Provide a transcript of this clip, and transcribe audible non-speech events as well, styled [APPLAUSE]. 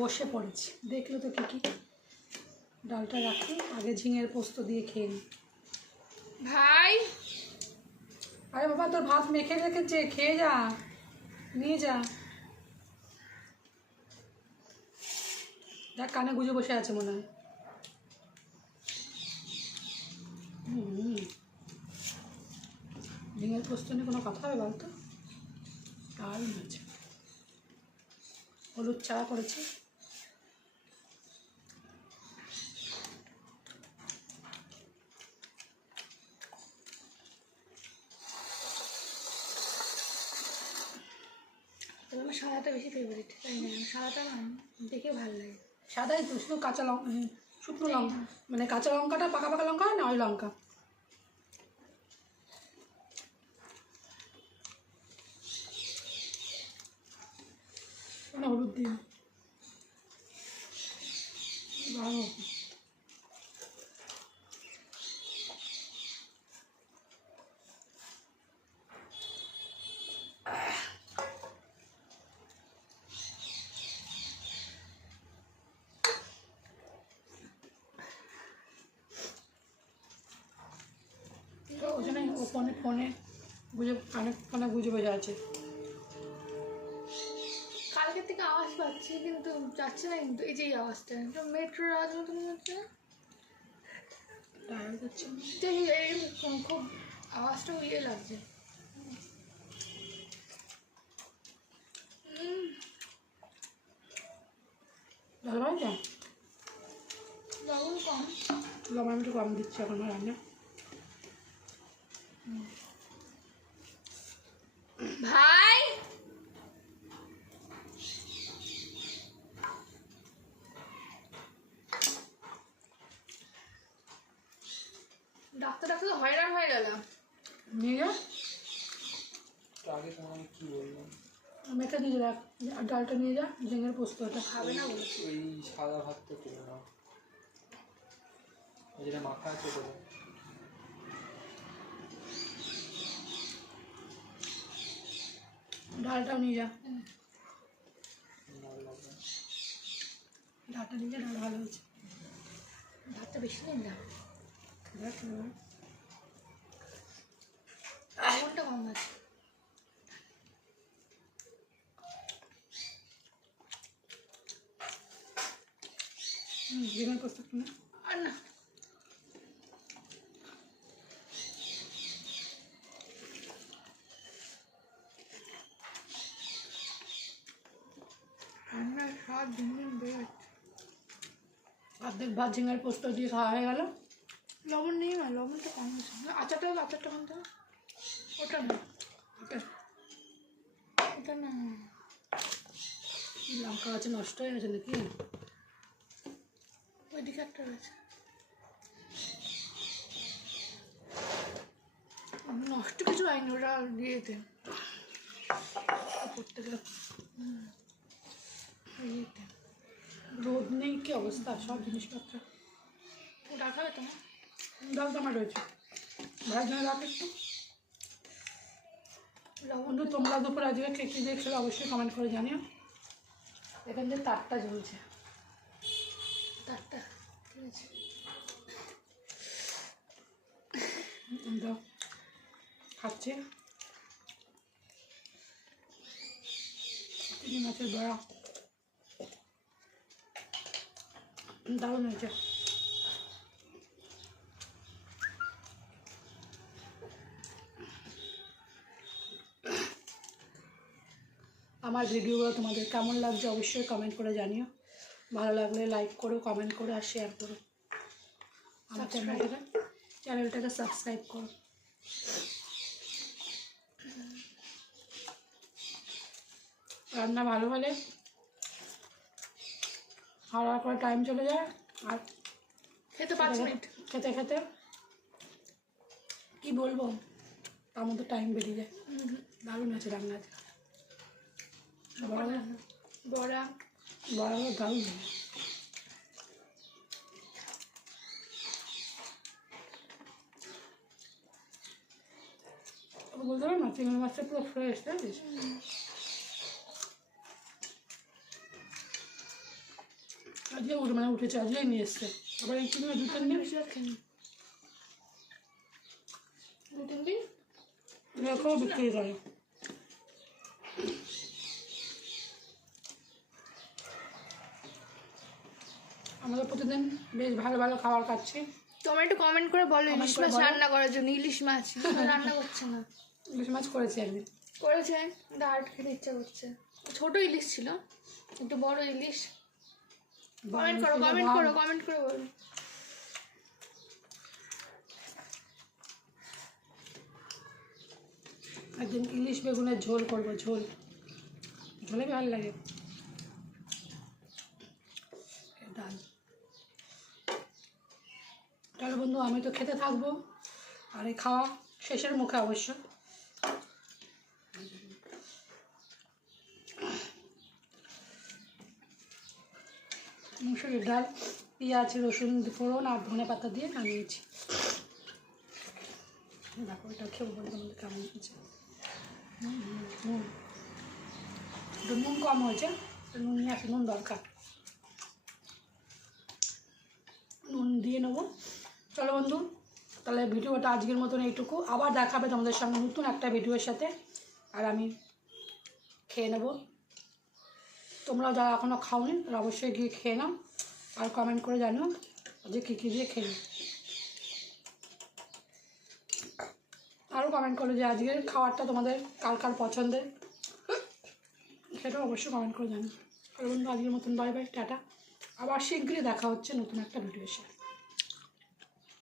বসে পড়েছি। দেখলে তো কি কি ডালটা রাখি আগে ঝিঙের পোস্ত দিয়ে খেয়ে নিই ভাই! আরে বাবা তোর ভাত মেখে রেখেছে খেয়ে যা। নিয়ে যা। দেখ কানে গুজে বসে আছে মনে হয়। ঝিঙের পোস্ত নিয়ে কোনো কথা হবে বলতো? দারুণ হয়েছে হলুদ চারা করেছি। সাদাটা বেশি ফেভারিট তাই না? সাদাটা দেখে ভালো লাগে। সাদাই তো শুধু কাঁচা লঙ্কা শুকনো লঙ্কা। মানে কাঁচা লঙ্কাটা পাকা পাকা লঙ্কা না ওই লঙ্কা? হলুদ দিন ভালো। ওই জন্য ও ফোনে বুঝে কানে ফোনে বুঝে বোঝা আছে কালকের থেকে আওয়াজ পাচ্ছি কিন্তু যাচ্ছে না কিন্তু এই যে এই আওয়াজটা। মেট্রোর আওয়াজ মতো মনে হচ্ছে এই খুব- আওয়াজটাও ইয়ে লাগছে। লবণ কম। লবণ একটু কম দিচ্ছি এখন রান্না ভাই ডাক্তার ডাক্তার তো হয়রান হয়ে গেলাম নিয়ে তো আগে তোমায় কি বললাম? মেখে দিয়ে রাখ আর ডালটা নিয়ে যা ঝিঙের পোস্তটা খাবে না ওই সাদা ভাতটা তুলে নাও যেটা মাখা আছে ওটা। ডালটাও নিয়ে যা। ভালো ডালটা নিয়ে যা ডাল ভালো হয়েছে। ভাতটা বেশি দিন না। দেখ এবার। লবণটা কম আছে হুম, ঝিঙের পোস্ত কিনে আর না রান্নার স্বাদ দিন দিন বেড়ে যাচ্ছে অর্ধেক ভাত ঝিঙের পোস্ত দিয়ে খাওয়া হয়ে গেল লবণ নেই না লবণটা কম আছে আচারটা আচারটা খান তো ওটা না, ওটা ওটা না। লঙ্কা আছে নষ্ট হয়ে গেছে নাকি? ওইদিকে একটা রয়েছে। নষ্ট কিছু হয়নি ওটা দিয়েতে করতে গেলে। ইয়েতে রোদ নেই কি অবস্থা? সব জিনিসপত্র। খাবে তোমার ডাল টামাটো রয়েছে। ভাই জন্য রাখ একটু। বন্ধু, তোমরা দুপুর আজকে কে কী দিয়ে খেলে অবশ্যই কমেন্ট করে জানিও। এখান দিয়ে তারটা জ্বলছে। তারটা খাচ্ছে। মাছের বড়া। দারুণ হয়েছে। আমার ভিডিওগুলো তোমাদের কেমন লাগছে অবশ্যই কমেন্ট করে জানিও। ভালো লাগলে লাইক করো কমেন্ট করো আর শেয়ার করো। আমার চ্যানেলটাকে চ্যানেলটাকে সাবস্ক্রাইব করো। রান্না ভালো হলে খাওয়া করে টাইম চলে যায় আর খেতে পাঁচ মিনিট। খেতে খেতে কি বলব? তার মধ্যে টাইম বেরিয়ে যায়। দারুণ আছে রান্না আজকে বড়। বড়া। বড় দারুণ হয়। ও বলতে পারো না চিংড়ি মাছটা পুরো ফ্রেশ জানিস? আজকে উঠে মানে উঠেছে আজকেই নিয়ে এসছে। আবার এই কিনে দু তিন দিন দু তিন দিন? এরকমও বিক্রি করে আমাদের প্রতিদিন বেশ ভালো ভালো খাবার খাচ্ছি। তোমরা একটু কমেন্ট করে বলো ইলিশ মাছ রান্না করার জন্য ইলিশ মাছ। [LAUGHS] রান্না করছে না। ইলিশ মাছ করেছি একদিন করেছে? ডাট খেতে ইচ্ছা করছে। ছোট ইলিশ ছিল একটু বড় ইলিশ। কমেন্ট করো কমেন্ট করো কমেন্ট করে বলো। একদিন ইলিশ বেগুনের ঝোল করব ঝোল। ঝোলে ভালো লাগে। ডাল। তাহলে বন্ধু, আমি তো খেতে থাকব। আর এই খাওয়া শেষের মুখে অবশ্য। মুসুরির ডাল, পেঁয়াজ, রসুন ফোড়ন আর ধনে পাতা দিয়ে নামিয়েছি। দেখো, এটা খেয়ে বলতে আমাদের কেমন হয়েছে। নুন একটু নুন কম হয়েছে নুন নিয়ে আসে, নুন দরকার। নুন দিয়ে নেব। চলো বন্ধু, তাহলে ভিডিওটা আজকের মতন এইটুকু। আবার দেখাবে তোমাদের সঙ্গে নতুন একটা ভিডিওর সাথে। আর আমি খেয়ে নেব। তোমরাও যারা এখনও খাওনি তারা অবশ্যই গিয়ে খেয়ে নাও। আর কমেন্ট করে জানো যে কী কী দিয়ে খেলে। আরও কমেন্ট করো যে আজকের খাবারটা তোমাদের কার কার পছন্দের। সেটাও অবশ্যই কমেন্ট করে জানো আর বন্ধু, আজকের মতন বাই বাই টাটা। আবার শীঘ্রই দেখা হচ্ছে নতুন একটা ভিডিওর সাথে।